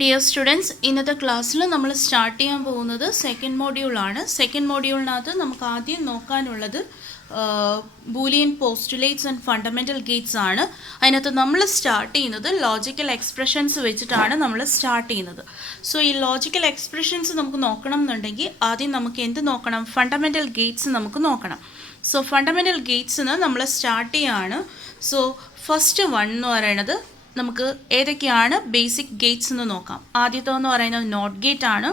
Dear students, ഇന്നത്തെ ക്ലാസ്സിൽ നമ്മൾ സ്റ്റാർട്ട് ചെയ്യാൻ പോകുന്നത് സെക്കൻഡ് മോഡ്യൂളാണ്. സെക്കൻഡ് മോഡ്യൂളിനകത്ത് നമുക്ക് ആദ്യം നോക്കാനുള്ളത് Boolean postulates and fundamental gates ആണ്. അതിനകത്ത് നമ്മൾ സ്റ്റാർട്ട് ചെയ്യുന്നത് ലോജിക്കൽ എക്സ്പ്രഷൻസ് വെച്ചിട്ടാണ് നമ്മൾ സ്റ്റാർട്ട് ചെയ്യുന്നത്. സോ ഈ ലോജിക്കൽ എക്സ്പ്രഷൻസ് നമുക്ക് നോക്കണം എന്നുണ്ടെങ്കിൽ ആദ്യം നമുക്ക് എന്ത് നോക്കണം? ഫണ്ടമെൻ്റൽ ഗേറ്റ്സ് നമുക്ക് നോക്കണം. സോ ഫണ്ടമെൻ്റൽ ഗേറ്റ്സിന് നമ്മൾ സ്റ്റാർട്ട് ചെയ്യാണ്. സോ ഫസ്റ്റ് വൺ എന്ന് പറയുന്നത് നമുക്ക് ഏതൊക്കെയാണ് ബേസിക് ഗേറ്റ്സ് എന്ന് നോക്കാം. ആദ്യത്തെ എന്ന് പറയുന്നത് നോട്ട് ഗേറ്റ് ആണ്.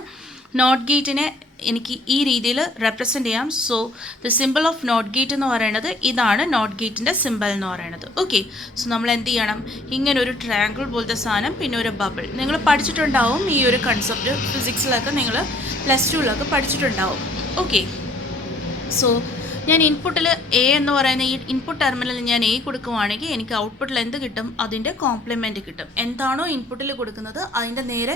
നോട്ട് ഗേറ്റിനെ എനിക്ക് ഈ രീതിയിൽ റെപ്രസെൻ്റ് ചെയ്യാം. So the symbol of not gate എന്ന് പറയുന്നത് ഇതാണ് നോട്ട് ഗേറ്റിൻ്റെ സിമ്പിൾ എന്ന് പറയുന്നത്. ഓക്കെ, സോ നമ്മൾ എന്ത് ചെയ്യണം? ഇങ്ങനെ ഒരു ട്രയാങ്കിൾ പോലത്തെ സാധനം, പിന്നെ ഒരു ബബിൾ. നിങ്ങൾ പഠിച്ചിട്ടുണ്ടാവും ഈ ഒരു കൺസെപ്റ്റ്, ഫിസിക്സിലൊക്കെ നിങ്ങൾ +2 പഠിച്ചിട്ടുണ്ടാവും. ഓക്കെ, സോ ഞാൻ ഇൻപുട്ടിൽ എ എന്ന് പറയുന്ന ഈ ഇൻപുട്ട് ടെർമിനലിൽ ഞാൻ എ കൊടുക്കുവാണെങ്കിൽ എനിക്ക് ഔട്ട്പുട്ടിൽ എന്ത് കിട്ടും? അതിൻ്റെ കോംപ്ലിമെൻറ്റ് കിട്ടും. എന്താണോ ഇൻപുട്ടിൽ കൊടുക്കുന്നത് അതിൻ്റെ നേരെ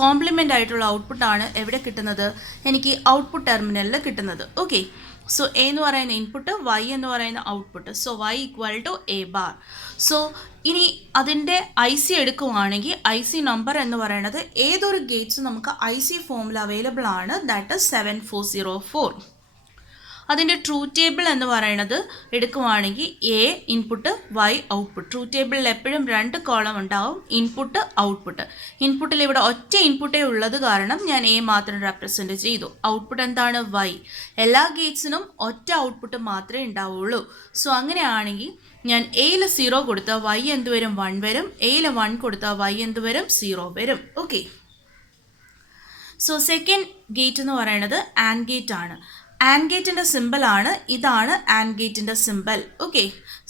കോംപ്ലിമെൻ്റ് ആയിട്ടുള്ള ഔട്ട്പുട്ടാണ് എവിടെ കിട്ടുന്നത്? എനിക്ക് ഔട്ട്പുട്ട് ടെർമിനലിൽ കിട്ടുന്നത്. ഓക്കെ, സോ എ എന്ന് പറയുന്ന ഇൻപുട്ട്, വൈ എന്ന് പറയുന്ന output. So Y = a⁻. So ഇനി അതിൻ്റെ IC എടുക്കുവാണെങ്കിൽ IC നമ്പർ എന്ന് പറയുന്നത് ഏതൊരു ഗേറ്റ്സും നമുക്ക് IC ഫോമിൽ അവൈലബിൾ ആണ്. That is 7404. അതിൻ്റെ ട്രൂത്ത് ടേബിൾ എന്ന് പറയുന്നത് എടുക്കുവാണെങ്കിൽ A input, Y output. Truth ടേബിളിൽ എപ്പോഴും 2 കോളം ഉണ്ടാവും, ഇൻപുട്ട് ഔട്ട്പുട്ട്. ഇൻപുട്ടിൽ ഇവിടെ ഒറ്റ ഇൻപുട്ടേ ഉള്ളത് കാരണം ഞാൻ എ മാത്രം റെപ്രസെൻറ്റ് ചെയ്തു. ഔട്ട്പുട്ട് എന്താണ്? വൈ. എല്ലാ ഗേറ്റ്സിനും ഒറ്റ ഔട്ട്പുട്ട് മാത്രമേ ഉണ്ടാവുള്ളൂ. സോ അങ്ങനെയാണെങ്കിൽ ഞാൻ എയിൽ 0 കൊടുത്താൽ വൈ എന്ത് വരും? 1 വരും. എയിൽ 1 കൊടുത്താൽ വൈ എന്ത് വരും? 0 വരും. ഓക്കെ, സോ സെക്കൻഡ് ഗേറ്റ് എന്ന് പറയുന്നത് ആൻഡ് ഗേറ്റ് ആണ്. ആൻഡ് ഗേറ്റിൻ്റെ സിമ്പിളാണ് ഇതാണ്. ആൻഡ് ഗേറ്റിൻ്റെ സിമ്പിൾ. ഓക്കെ,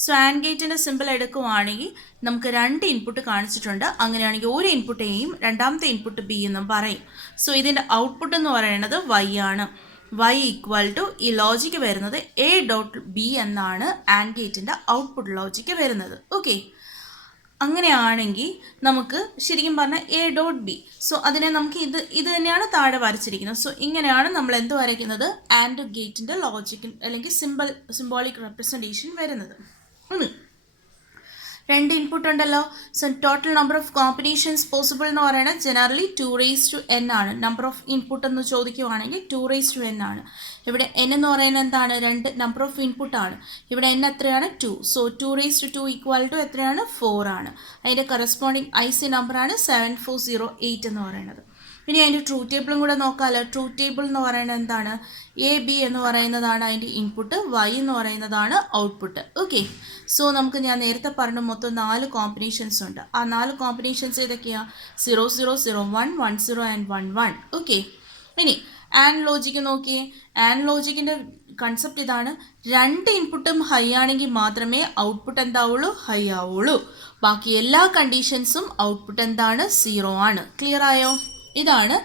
സോ ആൻഡ് ഗേറ്റിൻ്റെ സിമ്പിൾ എടുക്കുവാണെങ്കിൽ നമുക്ക് 2 ഇൻപുട്ട് കാണിച്ചിട്ടുണ്ട്. അങ്ങനെയാണെങ്കിൽ ഒരു ഇൻപുട്ട് എയും രണ്ടാമത്തെ ഇൻപുട്ട് ബി എന്നും പറയും. സോ ഇതിൻ്റെ ഔട്ട്പുട്ട് എന്ന് പറയുന്നത് വൈ ആണ്. വൈ = ഈ ലോജിക്ക് വരുന്നത് a.b എന്നാണ് ആൻഡ് ഗേറ്റിൻ്റെ ഔട്ട്പുട്ട് ലോജിക്ക് വരുന്നത്. ഓക്കെ, അങ്ങനെയാണെങ്കിൽ നമുക്ക് ശരിക്കും പറഞ്ഞാൽ a.b. സോ അതിനെ നമുക്ക് ഇത് തന്നെയാണ് താഴെ വരച്ചിരിക്കുന്നത്. സോ ഇങ്ങനെയാണ് നമ്മൾ എന്ത് വരയ്ക്കുന്നത്? ആൻഡ് ഗേറ്റിൻ്റെ ലോജിക്ക് അല്ലെങ്കിൽ സിംബോളിക് റെപ്രസെൻറ്റേഷൻ വരുന്നത്. 2 ഇൻപുട്ട് ഉണ്ടല്ലോ. So total number of combinations possible എന്ന് പറയുന്നത് ജനറലി 2n ആണ്. നമ്പർ ഓഫ് ഇൻപുട്ട് എന്ന് ചോദിക്കുവാണെങ്കിൽ 2n ആണ്. ഇവിടെ n എന്ന് പറയുന്നത് എന്താണ്? 2 നമ്പർ ഓഫ് ഇൻപുട്ട് ആണ്. ഇവിടെ n എത്രയാണ്? 2. സോ 2 = എത്രയാണ്? 4 ആണ്. അതിൻ്റെ കറസ്പോണ്ടിങ് IC നമ്പറാണ് 7408 എന്ന് പറയുന്നത്. ഇനി അതിൻ്റെ ട്രൂത്ത് ടേബിളും കൂടെ നോക്കാമല്ലോ. ട്രൂത്ത് ടേബിൾ എന്ന് പറയുന്നത് എന്താണ്? a,b എന്ന് പറയുന്നതാണ് അതിൻ്റെ ഇൻപുട്ട്, y എന്ന് പറയുന്നതാണ് ഔട്ട്പുട്ട്. ഓക്കെ, സോ നമുക്ക് ഞാൻ നേരത്തെ പറഞ്ഞ മൊത്തം 4 കോമ്പിനേഷൻസ് ഉണ്ട്. ആ 4 കോമ്പിനേഷൻസ് ഏതൊക്കെയാണ്? 0 0 0 1 1 0 ആൻഡ് 1 1. ഓക്കെ, ഇനി ആൻഡ് ലോജിക്ക് നോക്കിയേ. ആൻഡ് ലോജിക്കിൻ്റെ കൺസെപ്റ്റ് ഇതാണ്. 2 ഇൻപുട്ടും ഹൈ ആണെങ്കിൽ മാത്രമേ ഔട്ട്പുട്ട് എന്താവുള്ളൂ? ഹൈ ആവുള്ളൂ. ബാക്കി എല്ലാ കണ്ടീഷൻസും ഔട്ട്പുട്ട് എന്താണ്? 0 ആണ്. ക്ലിയർ ആയോ? ഇതാണ്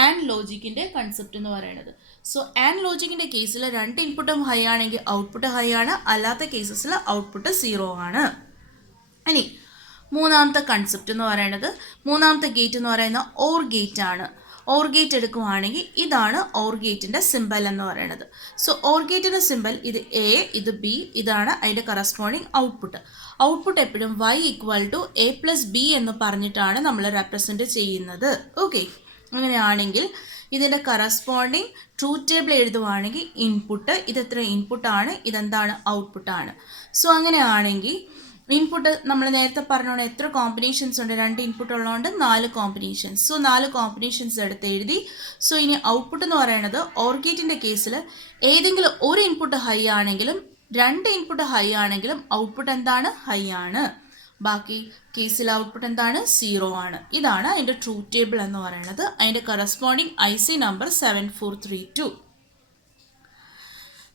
ആൻഡ് ലോജിക്കിൻ്റെ കൺസെപ്റ്റ് എന്ന് പറയുന്നത്. സോ ആൻഡ് ലോജിക്കിൻ്റെ കേസിൽ 2 ഇൻപുട്ടും ഹൈ ആണെങ്കിൽ ഔട്ട്പുട്ട് ഹൈ ആണ്, അല്ലാത്ത കേസസിൽ ഔട്ട്പുട്ട് 0 ആണ്. ഇനി മൂന്നാമത്തെ കൺസെപ്റ്റ് എന്ന് പറയുന്നത്, മൂന്നാമത്തെ ഗേറ്റ് എന്ന് പറയുന്ന ഓർ ഗേറ്റ് ആണ്. ഓർ ഗേറ്റ് എടുക്കുവാണെങ്കിൽ ഇതാണ് ഓർ ഗേറ്റിൻ്റെ സിമ്പിൾ എന്ന് പറയുന്നത്. സോ ഓർ ഗേറ്റിൻ്റെ സിമ്പിൾ ഇത് എ, ഇത് ബി, ഇതാണ് അതിൻ്റെ കറസ്പോണ്ടിങ് ഔട്ട്പുട്ട്. ഔട്ട്പുട്ട് എപ്പോഴും y = a+b എന്ന് പറഞ്ഞിട്ടാണ് നമ്മൾ റെപ്രസെൻറ്റ് ചെയ്യുന്നത്. ഓക്കെ, അങ്ങനെയാണെങ്കിൽ ഇതിൻ്റെ കറസ്പോണ്ടിങ് ട്രൂത്ത് ടേബിൾ എഴുതുവാണെങ്കിൽ ഇൻപുട്ട്, ഇതെത്ര ഇൻപുട്ടാണ്, ഇതെന്താണ്? ഔട്ട്പുട്ടാണ്. സോ അങ്ങനെയാണെങ്കിൽ ഇൻപുട്ട് നമ്മൾ നേരത്തെ പറഞ്ഞോണ്ട് എത്ര കോമ്പിനേഷൻസ് ഉണ്ട്? 2 ഇൻപുട്ട് ഉള്ളതുകൊണ്ട് 4 കോമ്പിനേഷൻസ്. സോ 4 കോമ്പിനേഷൻസ് എടുത്ത് എഴുതി. സോ ഇനി ഔട്ട്പുട്ട് എന്ന് പറയുന്നത് ഓർ ഗേറ്റിൻ്റെ കേസിൽ ഏതെങ്കിലും ഒരു ഇൻപുട്ട് ഹൈ ആണെങ്കിലും 2 ഇൻപുട്ട് ഹൈ ആണെങ്കിലും ഔട്ട്പുട്ട് എന്താണ്? ഹൈ ആണ്. ബാക്കി കേസിൽ ഔട്ട്പുട്ട് എന്താണ്? 0 ആണ്. ഇതാണ് അതിൻ്റെ ട്രൂത്ത് ടേബിൾ എന്ന് പറയുന്നത്. അതിൻ്റെ കറസ്പോണ്ടിങ് IC നമ്പർ 7432.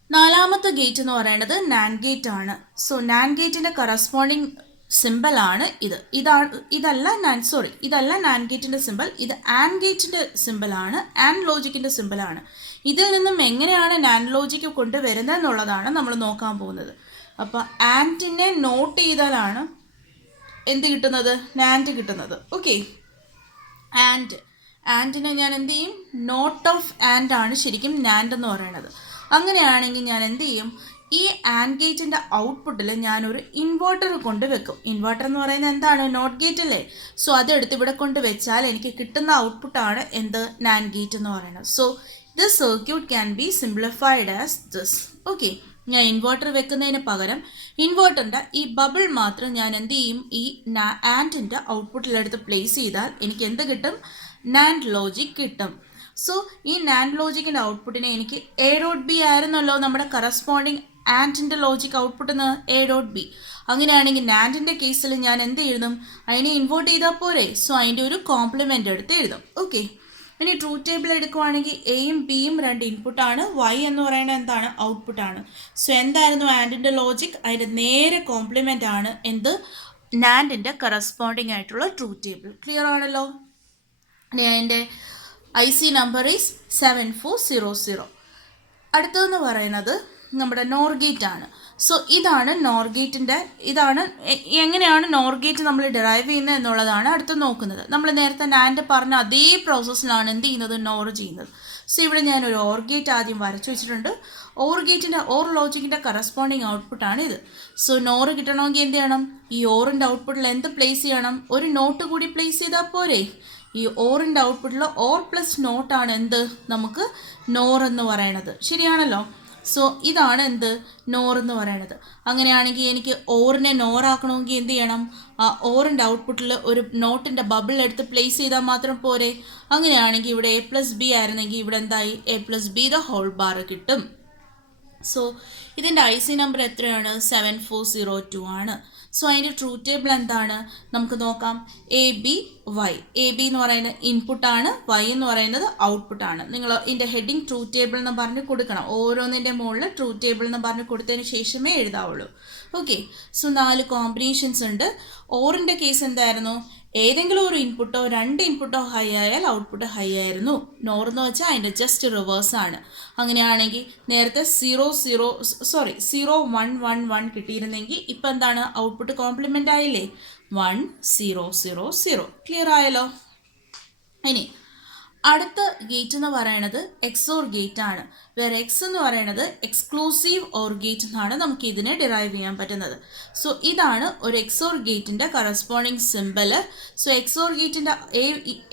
നാലാമത്തെ ഗേറ്റ് എന്ന് പറയുന്നത് നാൻഡ് ഗേറ്റ് ആണ്. സോ നാൻഡ് ഗേറ്റിൻ്റെ കറസ്പോണ്ടിങ് സിമ്പിൾ ആണ് ഇത്. ഇതല്ല നാൻഡ് ഗേറ്റിൻ്റെ സിമ്പിൾ. ഇത് ആൻഡ് ഗേറ്റിൻ്റെ സിമ്പിളാണ്, ആൻഡ് ലോജിക്കിൻ്റെ സിമ്പിളാണ്. ഇതിൽ നിന്നും എങ്ങനെയാണ് നാൻഡ് ലോജിക്ക് കൊണ്ടുവരുന്നത് എന്നുള്ളതാണ് നമ്മൾ നോക്കാൻ പോകുന്നത്. അപ്പോൾ ആൻഡിനെ നോട്ട് ചെയ്താലാണ് എന്ത് കിട്ടുന്നത്? നാൻഡ് കിട്ടുന്നത്. ഓക്കെ, ആൻഡിനെ ഞാൻ എന്ത് ചെയ്യും? നോട്ട് ഓഫ് ആൻഡ് ആണ് ശരിക്കും നാൻഡ് എന്ന് പറയുന്നത്. അങ്ങനെയാണെങ്കിൽ ഞാൻ എന്ത് ചെയ്യും? ഈ ആൻഡ് ഗേറ്റിൻ്റെ ഔട്ട്പുട്ടിൽ ഞാനൊരു ഇൻവെർട്ടർ കൊണ്ട് വെക്കും. ഇൻവെർട്ടർ എന്ന് പറയുന്നത് എന്താണ്? നോട്ട് ഗേറ്റ് അല്ലേ? സോ അതെടുത്ത് ഇവിടെ കൊണ്ട് വെച്ചാൽ എനിക്ക് കിട്ടുന്ന ഔട്ട്പുട്ടാണ് എന്ത്? നാൻഡ് ഗേറ്റ് എന്ന് പറയുന്നത്. So this circuit can be simplified as this. Okay, ഞാൻ ഇൻവെർട്ടർ വെക്കുന്നതിന് പകരം ഇൻവെർട്ടറിൻ്റെ ഈ ബബിൾ മാത്രം ഞാൻ എന്ത് ചെയ്യും? ഈ ആൻഡിൻ്റെ ഔട്ട്പുട്ടിലെടുത്ത് പ്ലേസ് ചെയ്താൽ എനിക്ക് എന്ത് കിട്ടും? നാൻഡ് ലോജിക് കിട്ടും. സോ ഈ നാൻഡ് ലോജിക്കിൻ്റെ ഔട്ട്പുട്ടിനെ എനിക്ക് എ ഡോട്ട് ബി ആയിരുന്നല്ലോ നമ്മുടെ കറസ്പോണ്ടിങ് ആൻഡിൻ്റെ ലോജിക് ഔട്ട്പുട്ടിന് എ ഡോട്ട് ബി. അങ്ങനെയാണെങ്കിൽ നാൻഡിൻ്റെ കേസിൽ ഞാൻ എന്ത് എഴുതും? അതിനെ ഇൻവേർട്ട് ചെയ്താൽ പോരെ? സോ അതിൻ്റെ ഒരു കോംപ്ലിമെൻ്റ് എടുത്ത് എഴുതും. ഓക്കെ, ഇനി ട്രൂത്ത് ടേബിൾ എടുക്കുവാണെങ്കിൽ എയും ബിയും രണ്ട് ഇൻപുട്ടാണ്, വൈ എന്ന് പറയുന്നത് എന്താണ്? ഔട്ട്പുട്ടാണ്. സോ എന്തായിരുന്നു ആൻഡിൻ്റെ ലോജിക്? അതിൻ്റെ നേരെ കോംപ്ലിമെൻ്റ് ആണ് എന്ത്? നാൻഡിൻ്റെ കറസ്പോണ്ടിങ് ആയിട്ടുള്ള ട്രൂത്ത് ടേബിൾ. ക്ലിയർ ആണല്ലോ? അതിൻ്റെ IC നമ്പർ ഈസ് 7400. അടുത്തതെന്ന് പറയുന്നത് നമ്മുടെ നോർ ഗേറ്റ് ആണ്. സോ ഇതാണ് നോർ ഗേറ്റിൻ്റെ, എങ്ങനെയാണ് നോർ ഗേറ്റ് നമ്മൾ ഡിറൈവ് ചെയ്യുന്നത് എന്നുള്ളതാണ് അടുത്ത് നോക്കുന്നത്. നമ്മൾ നേരത്തെ നാൻഡ് പറഞ്ഞ അതേ പ്രോസസ്സിലാണ് എന്ത് ചെയ്യുന്നത്? നോർ ചെയ്യുന്നത്. സോ ഇവിടെ ഞാനൊരു ഓർ ഗേറ്റ് ആദ്യം വരച്ചു വെച്ചിട്ടുണ്ട്. ഓർ ഗേറ്റിൻ്റെ ഓർ ലോജിക്കിൻ്റെ കറസ്പോണ്ടിങ് ഔട്ട്പുട്ടാണ് ഇത്. സോ നോർ കിട്ടണമെങ്കിൽ എന്ത് ചെയ്യണം? ഈ ഓറിൻ്റെ ഔട്ട്പുട്ടിൽ എന്ത് പ്ലേസ് ചെയ്യണം? ഒരു നോട്ട് കൂടി പ്ലേസ് ചെയ്താൽ പോരെ? ഈ ഓറിൻ്റെ ഔട്ട്പുട്ടിൽ ഓർ പ്ലസ് നോട്ടാണ് എന്ത്? നമുക്ക് നോർ എന്ന് പറയണത്. ശരിയാണല്ലോ? സോ ഇതാണ് എന്ത്? നോർ എന്ന് പറയണത്. അങ്ങനെയാണെങ്കിൽ എനിക്ക് ഓറിനെ നോറാക്കണമെങ്കിൽ എന്ത് ചെയ്യണം? ആ ഓറിൻ്റെ ഔട്ട്പുട്ടിൽ ഒരു നോട്ടിൻ്റെ ബബിൾ എടുത്ത് പ്ലേസ് ചെയ്താൽ മാത്രം പോരെ? അങ്ങനെയാണെങ്കിൽ ഇവിടെ എ പ്ലസ് ബി ആയിരുന്നെങ്കിൽ ഇവിടെ എന്തായി? A plus B the whole bar കിട്ടും. സോ ഇതിൻ്റെ IC നമ്പർ എത്രയാണ്? 7402 ആണ്. സോ അതിൻ്റെ ട്രൂത്ത് ടേബിൾ എന്താണ്? നമുക്ക് നോക്കാം. A B Y. A B എന്ന് പറയുന്നത് ഇൻപുട്ടാണ്, വൈ എന്ന് പറയുന്നത് ഔട്ട്പുട്ടാണ്. നിങ്ങൾ ഇതിൻ്റെ ഹെഡിങ് ട്രൂത്ത് ടേബിൾ എന്ന് പറഞ്ഞ് കൊടുക്കണം. ഓരോന്നിൻ്റെ മുകളിൽ ട്രൂത്ത് ടേബിൾ എന്ന് പറഞ്ഞ് കൊടുത്തതിന് ശേഷമേ എഴുതാവുള്ളൂ. ഓക്കെ, സോ 4 കോമ്പിനേഷൻസ് ഉണ്ട്. ഓറിൻ്റെ കേസ് എന്തായിരുന്നു? ഏതെങ്കിലും ഒരു ഇൻപുട്ടോ രണ്ട് ഇൻപുട്ടോ ഹൈ ആയാൽ ഔട്ട്പുട്ട് ഹൈ ആയിരുന്നു. നോർ എന്ന് വെച്ചാൽ അതിൻ്റെ ജസ്റ്റ് റിവേഴ്സാണ്. അങ്ങനെയാണെങ്കിൽ നേരത്തെ 0-1-1-1 കിട്ടിയിരുന്നെങ്കിൽ ഇപ്പം എന്താണ്? ഔട്ട്പുട്ട് കോംപ്ലിമെൻ്റ് ആയില്ലേ? 1-0-0-0. ക്ലിയർ ആയല്ലോ? ഇനി അടുത്ത ഗേറ്റ് എന്ന് പറയുന്നത് എക്സോർ ഗേറ്റ് ആണ്. വേറെ എക്സ് എന്ന് പറയുന്നത് എക്സ്ക്ലൂസീവ് ഓർ ഗേറ്റ് എന്നാണ് നമുക്ക് ഇതിനെ ഡിറൈവ് ചെയ്യാൻ പറ്റുന്നത്. സോ ഇതാണ് ഒരു എക്സോർ ഗേറ്റിൻ്റെ കറസ്പോണ്ടിങ് സിമ്പല്. സോ എക്സോർ ഗേറ്റിൻ്റെ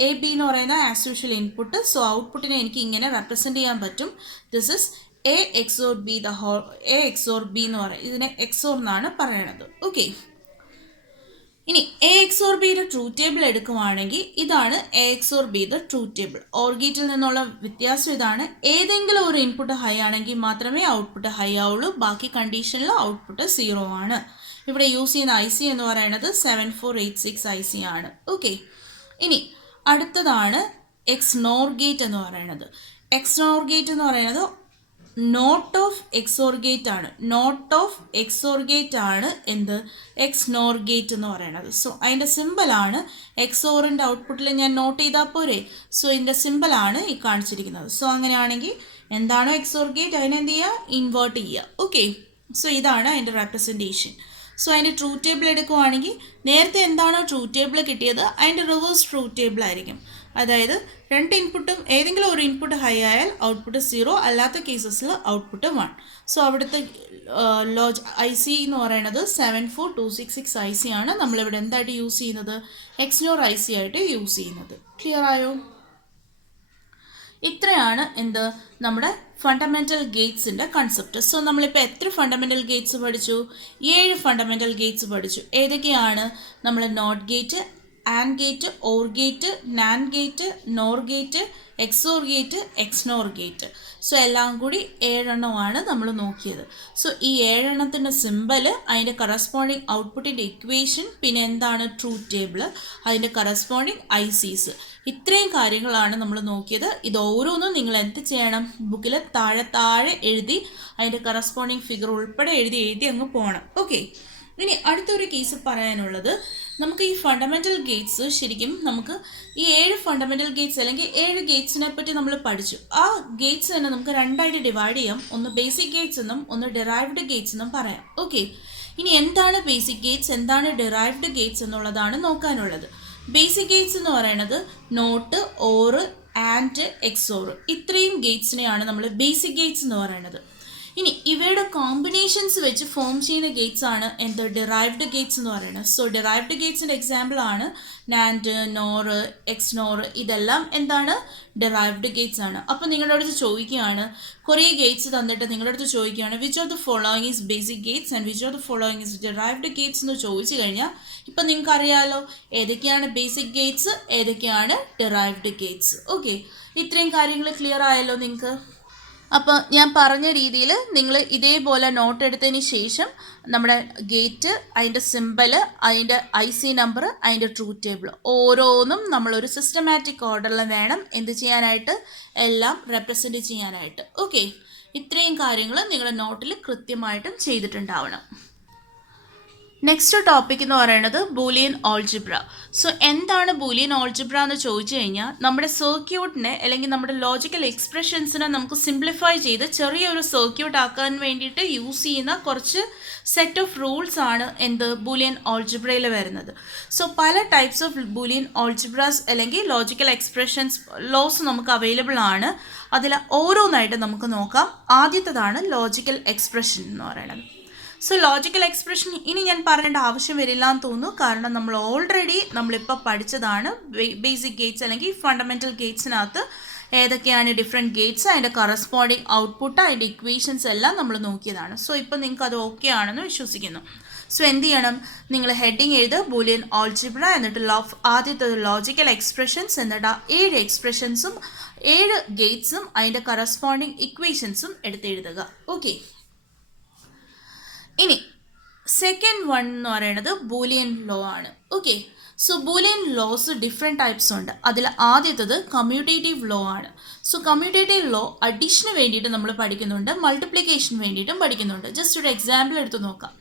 എ ബി എന്ന് പറയുന്ന ആസ് യൂഷ്വൽ ഇൻപുട്ട്. സോ ഔട്ട്പുട്ടിനെ എനിക്ക് ഇങ്ങനെ റെപ്രസെൻറ്റ് ചെയ്യാൻ പറ്റും. This is A XOR B the whole. A XOR B എന്ന് പറയുന്നത് ഇതിനെ എക്സോർ എന്നാണ് പറയണത്. ഓക്കെ, ഇനി എ എക്സോർ ബിയുടെ ട്രൂത്ത് ടേബിൾ എടുക്കുവാണെങ്കിൽ ഇതാണ് എ എക്സോർ ബിയുടെ ട്രൂത്ത് ടേബിൾ. ഓർ ഗേറ്റിൽ നിന്നുള്ള വ്യത്യാസം ഇതാണ്. ഏതെങ്കിലും ഒരു ഇൻപുട്ട് ഹൈ ആണെങ്കിൽ മാത്രമേ ഔട്ട്പുട്ട് ഹൈ ആവുള്ളൂ. ബാക്കി കണ്ടീഷനിൽ ഔട്ട്പുട്ട് 0 ആണ്. ഇവിടെ യൂസ് ചെയ്യുന്ന IC എന്ന് പറയുന്നത് 7486 IC ആണ്. ഓക്കെ, ഇനി അടുത്തതാണ് എക്സ് നോർ ഗേറ്റ് എന്ന് പറയുന്നത്. എക്സ് നോർ ഗേറ്റ് എന്ന് പറയുന്നത് നോട്ട് ഓഫ് എക്സോർ ഗേറ്റ് ആണ്. നോട്ട് ഓഫ് എക്സോർ ഗേറ്റ് ആണ് എന്ത്? എക്സ് നോർ ഗേറ്റ് എന്ന് പറയുന്നത്. സോ അതിൻ്റെ സിമ്പിളാണ് എക്സോറിൻ്റെ ഔട്ട്പുട്ടിൽ ഞാൻ നോട്ട് ചെയ്താൽ പോരെ? സോ ഇതിൻ്റെ സിമ്പിളാണ് ഈ കാണിച്ചിരിക്കുന്നത്. സോ അങ്ങനെയാണെങ്കിൽ എന്താണോ എക്സോർ ഗേറ്റ് അതിനെന്ത് ചെയ്യുക? ഇൻവേർട്ട് ചെയ്യുക. ഓക്കെ, സോ ഇതാണ് അതിൻ്റെ റെപ്രസെൻറ്റേഷൻ. സോ അതിൻ്റെ ട്രൂത്ത് ടേബിൾ എടുക്കുവാണെങ്കിൽ നേരത്തെ എന്താണോ ട്രൂത്ത് ടേബിൾ കിട്ടിയത് അതിൻ്റെ റിവേഴ്സ് ട്രൂത്ത് ടേബിൾ ആയിരിക്കും. അതായത് രണ്ട് ഇൻപുട്ടും ഏതെങ്കിലും ഒരു ഇൻപുട്ട് ഹൈ ആയാൽ ഔട്ട്പുട്ട് 0, അല്ലാത്ത കേസസിൽ ഔട്ട്പുട്ട് 1. സോ അവിടുത്തെ IC എന്ന് പറയുന്നത് 74266 IC ആണ്. നമ്മളിവിടെ എന്തായിട്ട് യൂസ് ചെയ്യുന്നത്? എക്സ്നോർ IC ആയിട്ട് യൂസ് ചെയ്യുന്നത്. ക്ലിയർ ആയോ? ഇത്രയാണ് എന്ത്? നമ്മുടെ ഫണ്ടമെൻ്റൽ ഗേറ്റ്സിൻ്റെ കൺസെപ്റ്റ്. സോ നമ്മളിപ്പോൾ എത്ര ഫണ്ടമെൻ്റൽ ഗേറ്റ്സ് പഠിച്ചു? 7 ഫണ്ടമെൻ്റൽ ഗേറ്റ്സ് പഠിച്ചു. ഏതൊക്കെയാണ്? നമ്മൾ not gate, and gate, or gate, NAND gate, NOR gate, XOR gate, XNOR gate. So എല്ലാം കൂടി 7 എണ്ണമാണ് നമ്മൾ നോക്കിയത്. സോ ഈ 7 എണ്ണത്തിൻ്റെ സിമ്പല്, അതിൻ്റെ കറസ്പോണ്ടിങ് ഔട്ട്പുട്ടിൻ്റെ ഇക്വേഷൻ, പിന്നെ എന്താണ് ട്രൂത്ത് ടേബിൾ, അതിൻ്റെ കറസ്പോണ്ടിങ് ICs, ഇത്രയും കാര്യങ്ങളാണ് നമ്മൾ നോക്കിയത്. ഇത് ഓരോന്നും നിങ്ങൾ എന്ത് ചെയ്യണം? ബുക്കിൽ താഴെ എഴുതി അതിൻ്റെ കറസ്പോണ്ടിങ് ഫിഗർ ഉൾപ്പെടെ എഴുതി അങ്ങ് പോകണം. ഓക്കെ, ഇനി അടുത്തൊരു കേസ് പറയാനുള്ളത്, നമുക്ക് ഈ ഫണ്ടമെൻ്റൽ ഗേറ്റ്സ് ശരിക്കും നമുക്ക് ഈ 7 ഫണ്ടമെൻ്റൽ ഗേറ്റ്സ് അല്ലെങ്കിൽ 7 ഗേറ്റ്സിനെ പറ്റി നമ്മൾ പഠിച്ചു. ആ ഗേറ്റ്സ് തന്നെ നമുക്ക് രണ്ടായിട്ട് ഡിവൈഡ് ചെയ്യാം. ഒന്ന് ബേസിക് ഗേറ്റ്സ് എന്നും ഒന്ന് ഡിറൈവ്ഡ് ഗേറ്റ്സ് എന്നും പറയാം. ഓക്കെ, ഇനി എന്താണ് ബേസിക് ഗേറ്റ്സ്, എന്താണ് ഡിറൈവ്ഡ് ഗേറ്റ്സ് എന്നുള്ളതാണ് നോക്കാനുള്ളത്. ബേസിക് ഗേറ്റ്സ് എന്ന് പറയുന്നത് നോട്ട്, ഓർ, ആൻഡ്, എക്സോർ, ഇത്രയും ഗേറ്റ്സിനെയാണ് നമ്മൾ ബേസിക് ഗേറ്റ്സ് എന്ന് പറയുന്നത്. ഇനി ഇവയുടെ കോമ്പിനേഷൻസ് വെച്ച് ഫോം ചെയ്യുന്ന ഗേറ്റ്സ് ആണ് എന്ത് ഡിറൈവ്ഡ് ഗേറ്റ്സ് എന്ന് പറയുന്നത്. സോ ഡിറൈവ്ഡ് ഗേറ്റ്സിൻ്റെ എക്സാമ്പിൾ ആണ് നാൻഡ്, നോർ, എക്സ് നോർ, ഇതെല്ലാം എന്താണ് ഡിറൈവ്ഡ് ഗേറ്റ്സ് ആണ്. അപ്പോൾ നിങ്ങളുടെ അടുത്ത് ചോദിക്കുകയാണ്, കുറേ ഗേറ്റ്സ് തന്നിട്ട് നിങ്ങളുടെ അടുത്ത് ചോദിക്കുകയാണ് which of the following is basic Gates and which of the following is derived Gates എന്ന് ചോദിച്ചു കഴിഞ്ഞാൽ ഇപ്പം നിങ്ങൾക്ക് അറിയാലോ ഏതൊക്കെയാണ് ബേസിക് ഗേറ്റ്സ്, ഏതൊക്കെയാണ് ഡിറൈവ്ഡ് ഗേറ്റ്സ്. ഓക്കെ, ഇത്രയും കാര്യങ്ങൾ ക്ലിയർ ആയല്ലോ നിങ്ങൾക്ക്. അപ്പോൾ ഞാൻ പറഞ്ഞ രീതിയിൽ നിങ്ങൾ ഇതേപോലെ നോട്ട് എടുത്തതിന് ശേഷം നമ്മുടെ ഗേറ്റ്, അതിൻ്റെ സിമ്പൽ, അതിൻ്റെ IC നമ്പർ, അതിൻ്റെ ട്രൂത്ത് ടേബിൾ ഓരോന്നും നമ്മളൊരു സിസ്റ്റമാറ്റിക് ഓർഡറിൽ വേണം എന്ത് ചെയ്യാനായിട്ട്, എല്ലാം റെപ്രസെൻറ്റ് ചെയ്യാനായിട്ട്. ഓക്കെ, ഇത്രയും കാര്യങ്ങൾ നിങ്ങളുടെ നോട്ടിൽ കൃത്യമായിട്ടും ചെയ്തിട്ടുണ്ടാവണം. നെക്സ്റ്റ് ടോപ്പിക് എന്ന് പറയുന്നത് ബൂലിയൻ ഓൾജിബ്ര. സോ എന്താണ് ബൂലിയൻ ഓൾജിബ്ര എന്ന് ചോദിച്ചു കഴിഞ്ഞാൽ നമ്മുടെ സർക്യൂട്ടിനെ അല്ലെങ്കിൽ നമ്മുടെ ലോജിക്കൽ എക്സ്പ്രഷൻസിനെ നമുക്ക് സിംപ്ലിഫൈ ചെയ്ത് ചെറിയൊരു സർക്യൂട്ട് ആക്കാൻ വേണ്ടിയിട്ട് യൂസ് ചെയ്യുന്ന കുറച്ച് സെറ്റ് ഓഫ് റൂൾസ് ആണ് എന്ത് ബൂലിയൻ ഓൾജിബ്രയിൽ വരുന്നത്. സോ പല ടൈപ്സ് ഓഫ് ബൂലിയൻ ഓൾജിബ്രാസ് അല്ലെങ്കിൽ ലോജിക്കൽ എക്സ്പ്രഷൻസ് ലോസ് നമുക്ക് അവൈലബിൾ ആണ്. അതിൽ ഓരോന്നായിട്ട് നമുക്ക് നോക്കാം. ആദ്യത്തേതാണ് ലോജിക്കൽ എക്സ്പ്രഷൻ എന്ന് പറയുന്നത്. സോ ലോജിക്കൽ എക്സ്പ്രഷൻ ഇനി ഞാൻ പറയേണ്ട ആവശ്യം വരില്ല എന്ന് തോന്നുന്നു, കാരണം നമ്മൾ ഓൾറെഡി നമ്മളിപ്പോൾ പഠിച്ചതാണ് ബേസിക് ഗേറ്റ്സ് അല്ലെങ്കിൽ ഫണ്ടമെൻ്റൽ ഗേറ്റ്സിനകത്ത് ഏതൊക്കെയാണ് ഡിഫറെൻറ്റ് ഗേറ്റ്സ്, അതിൻ്റെ കറസ്പോണ്ടിങ് ഔട്ട്പുട്ട്, അതിൻ്റെ ഇക്വേഷൻസ് എല്ലാം നമ്മൾ നോക്കിയതാണ്. സോ ഇപ്പോൾ നിങ്ങൾക്ക് അത് ഓക്കെ ആണെന്ന് വിശ്വസിക്കുന്നു. സോ എന്ത് ചെയ്യണം, നിങ്ങൾ ഹെഡിങ് എഴുതുക ബൂലിയൻ ഓൾജിബ്ര, എന്നിട്ട് ആദ്യത്തെ ലോജിക്കൽ എക്സ്പ്രഷൻസ്, എന്നിട്ട് 7 എക്സ്പ്രഷൻസും 7 ഗേറ്റ്സും അതിൻ്റെ കറസ്പോണ്ടിങ് ഇക്വേഷൻസും എടുത്തെഴുതുക. ഓക്കെ, ഇനി സെക്കൻഡ് വൺ എന്ന് പറയുന്നത് ബൂലിയൻ ലോ ആണ്. Okay, so Boolean laws different types ഉണ്ട്. അതിൽ ആദ്യത്തേത് കമ്മ്യൂട്ടേറ്റീവ് ലോ ആണ്. സോ കമ്മ്യൂട്ടേറ്റീവ് ലോ അഡീഷന് വേണ്ടിയിട്ട് നമ്മൾ പഠിക്കുന്നുണ്ട്, മൾട്ടിപ്ലിക്കേഷന് വേണ്ടിയിട്ടും പഠിക്കുന്നുണ്ട്. ജസ്റ്റ് ഒരു എക്സാമ്പിൾ എടുത്ത് നോക്കാം.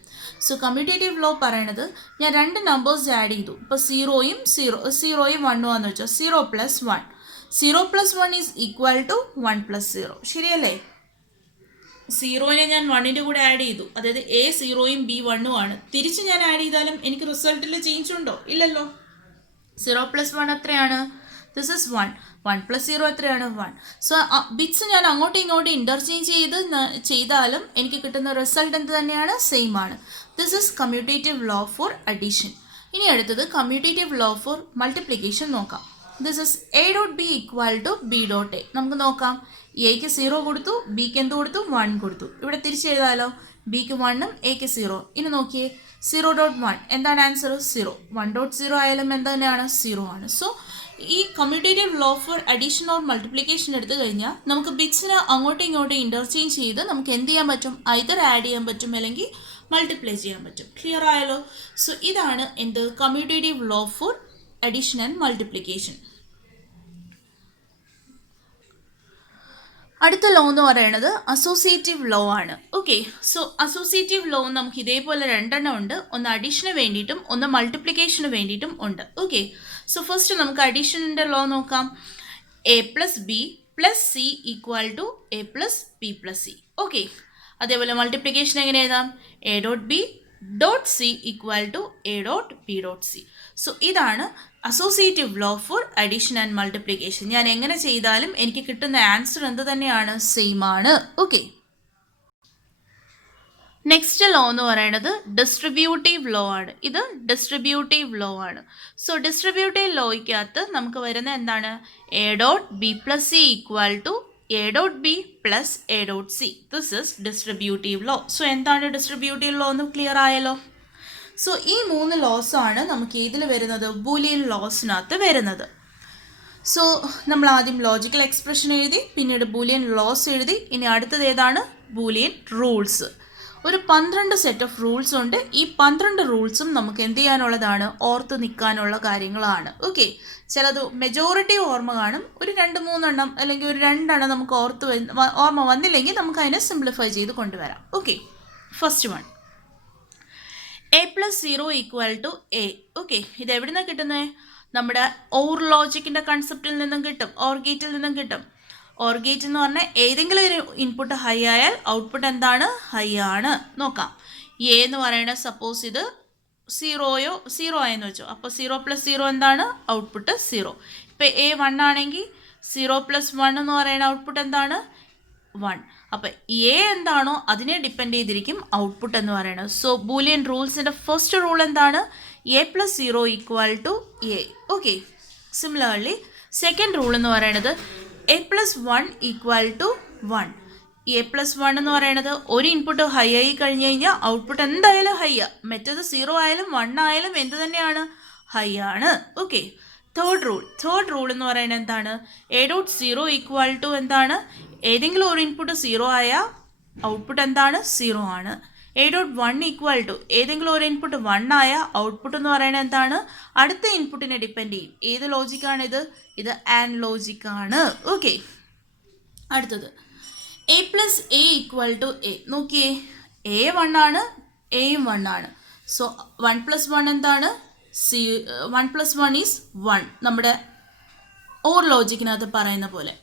സോ കമ്മ്യൂട്ടേറ്റീവ് ലോ പറയണത്, ഞാൻ 2 നമ്പേഴ്സ് ആഡ് ചെയ്തു. ഇപ്പോൾ 0യും 1 ആണെന്ന് വെച്ചാൽ 0 + 1, 0 + 1 ഈസ് ഈക്വൽ ടു 1 + 0. ശരിയല്ലേ? 0നെ ഞാൻ 1ൻ്റെ കൂടെ ആഡ് ചെയ്തു, അതായത് A 0യും B 1ഉം ആണ്. തിരിച്ച് ഞാൻ ആഡ് ചെയ്താലും എനിക്ക് റിസൾട്ടിൽ ചേഞ്ച് ഉണ്ടോ? ഇല്ലല്ലോ. 0 + 1 എത്രയാണ്? This is 1. 1 + 0 എത്രയാണ്? 1. സോ ബിറ്റ്സ് ഞാൻ അങ്ങോട്ടും ഇങ്ങോട്ടും ഇൻ്റർചേഞ്ച് ചെയ്താലും എനിക്ക് കിട്ടുന്ന റിസൾട്ട് എന്ത് തന്നെയാണ്? സെയിം ആണ്. This is commutative law for addition. ഇനി അടുത്തത് കമ്മ്യൂട്ടേറ്റീവ് ലോ ഫോർ മൾട്ടിപ്ലിക്കേഷൻ നോക്കാം. This is A.B = B.A. നമുക്ക് നോക്കാം. എക്ക് 0 കൊടുത്തു, ബിക്ക് എന്ത് കൊടുത്തു? 1 കൊടുത്തു. ഇവിടെ തിരിച്ചെഴുതാലോ, ബിക്ക് 1ഉം എക്ക് 0. ഇനി നോക്കിയേ, 0.1 എന്താണ് ആൻസർ? 0. 1.0 ആയാലും എന്ത് തന്നെയാണ്? 0 ആണ്. സോ ഈ commutative law for addition or multiplication എടുത്തു കഴിഞ്ഞാൽ നമുക്ക് ബിറ്റ്സിനെ അങ്ങോട്ടും ഇങ്ങോട്ടും ഇൻ്റർചേഞ്ച് ചെയ്ത് നമുക്ക് എന്ത് ചെയ്യാൻ പറ്റും? ഐദർ ആഡ് ചെയ്യാൻ പറ്റും അല്ലെങ്കിൽ മൾട്ടിപ്ലൈ ചെയ്യാൻ പറ്റും. ക്ലിയർ ആയല്ലോ? സോ ഇതാണ് എന്ത് commutative law for addition and multiplication. അടുത്ത ലോ എന്ന് പറയുന്നത് അസോസിയേറ്റീവ് ലോ ആണ്. ഓക്കെ, സോ അസോസിയേറ്റീവ് ലോ നമുക്ക് ഇതേപോലെ 2 എണ്ണം ഉണ്ട്. ഒന്ന് അഡീഷന് വേണ്ടിയിട്ടും ഒന്ന് മൾട്ടിപ്ലിക്കേഷന് വേണ്ടിയിട്ടും ഉണ്ട്. ഓക്കെ, സോ ഫസ്റ്റ് നമുക്ക് അഡീഷനിൻ്റെ ലോ നോക്കാം. A + B + C = A + B + C. Okay, അതേപോലെ മൾട്ടിപ്ലിക്കേഷൻ എങ്ങനെ എഴുതാം? A.B .C = A.B.C. സോ ഇതാണ് associative law for addition and multiplication. ഞാൻ എങ്ങനെ ചെയ്താലും എനിക്ക് കിട്ടുന്ന ആൻസർ എന്ത് തന്നെയാണ്? സെയിം ആണ്. ഓക്കെ, നെക്സ്റ്റ് ലോ എന്ന് പറയുന്നത് ഡിസ്ട്രിബ്യൂട്ടീവ് ലോ ആണ്. ഇത് ഡിസ്ട്രിബ്യൂട്ടീവ് ലോ ആണ്. സോ ഡിസ്ട്രിബ്യൂട്ടീവ് ലോയ്ക്കകത്ത് നമുക്ക് വരുന്ന എന്താണ്? A.B + C = A.B + A.C. This is distributive law. So എന്താണ് ഡിസ്ട്രിബ്യൂട്ടീവ് ലോ എന്ന് ക്ലിയർ ആയല്ലോ? സോ ഈ 3 ലോസാണ് നമുക്ക് ഇതിൽ വരുന്നത്, ബൂലിയൻ ലോസിനകത്ത് വരുന്നത്. സോ നമ്മൾ ആദ്യം ലോജിക്കൽ എക്സ്പ്രഷൻ എഴുതി, പിന്നീട് ബൂലിയൻ ലോസ് എഴുതി. ഇനി അടുത്തത് ഏതാണ്? Boolean rules. ഒരു 12 സെറ്റ് ഓഫ് റൂൾസ് ഉണ്ട്. ഈ 12 റൂൾസും നമുക്ക് എന്ത് ചെയ്യാനുള്ളതാണ്? ഓർത്ത് നിൽക്കാനുള്ള കാര്യങ്ങളാണ്. ഓക്കെ, ചിലത് മെജോറിറ്റി ഓർമ്മ കാണും, ഒരു 2-3 എണ്ണം അല്ലെങ്കിൽ ഒരു 2 എണ്ണം നമുക്ക് ഓർമ്മ വന്നില്ലെങ്കിൽ നമുക്ക് അതിനെ സിംപ്ലിഫൈ ചെയ്ത് കൊണ്ടുവരാം. Okay, first one A + 0 = A. Okay, ഇത് എവിടെ നിന്നാണ് കിട്ടുന്നത്? നമ്മുടെ ഓർ ലോജിക്കിൻ്റെ കൺസെപ്റ്റിൽ നിന്നും കിട്ടും, ഓർ ഗേറ്റിൽ നിന്നും കിട്ടും. ഓർ ഗേറ്റ് എന്ന് പറഞ്ഞാൽ ഏതെങ്കിലും ഒരു ഇൻപുട്ട് ഹൈ ആയാൽ ഔട്ട്പുട്ട് എന്താണ്? ഹൈ ആണ്. നോക്കാം, എ എന്ന് പറയുന്നത് സപ്പോസ് ഇത് 0 ആയെന്ന് വെച്ചോ. അപ്പോൾ 0 + 0 എന്താണ്? ഔട്ട്പുട്ട് 0. ഇപ്പോൾ A 1 ആണെങ്കിൽ 0 + 1 എന്ന് പറയുന്ന ഔട്ട്പുട്ട് എന്താണ്? 1. അപ്പോൾ എ എന്താണോ അതിനെ ഡിപ്പെൻഡ് ചെയ്തിരിക്കും ഔട്ട്പുട്ട് എന്ന് പറയുന്നത്. സോ ബൂലിയൻ റൂൾസിൻ്റെ ഫസ്റ്റ് റൂൾ എന്താണ്? A plus 0 equal to A. Okay. Similarly second rule എന്ന് പറയുന്നത് A plus 1 equal to 1. A plus 1 എന്ന് പറയുന്നത് ഒരു ഇൻപുട്ട് ഹൈ ആയി കഴിഞ്ഞ് കഴിഞ്ഞാൽ ഔട്ട്പുട്ട് എന്തായാലും ഹൈ ആണ്. മറ്റേത് 0 ആയാലും 1 ആയാലും എന്ത് തന്നെയാണ്? ഹൈ ആണ്. ഓക്കെ. തേർഡ് റൂൾ എന്ന് പറയുന്നത് എന്താണ്? എ ഡോട്ട് 0 ഈക്വൽ ടു എന്താണ്? ഏതെങ്കിലും ഒരു ഇൻപുട്ട് 0 ആയാൽ ഔട്ട്പുട്ട് എന്താണ്? 0 ആണ്. എ ഡോട്ട് 1 ഈക്വൽ ടു ഏതെങ്കിലും ഒരു ഇൻപുട്ട് 1 ആയാൽ ഔട്ട്പുട്ട് എന്ന് പറയുന്നത് എന്താണ്? അടുത്ത ഇൻപുട്ടിനെ ഡിപ്പെൻഡ് ചെയ്യും. ഏത് ലോജിക്കാണിത്? ഇത് ആൻഡ് ലോജിക്കാണ്. ഓക്കെ. അടുത്തത് A plus A equal to A. നോക്കിയേ, എ 1 ആണ്, എയും 1 ആണ്. സോ 1 പ്ലസ് 1 എന്താണ്? 1 പ്ലസ് 1 ഈസ് 1. നമ്മുടെ ഓർ ലോജിക്കിനകത്ത് പറയുന്ന പോലെ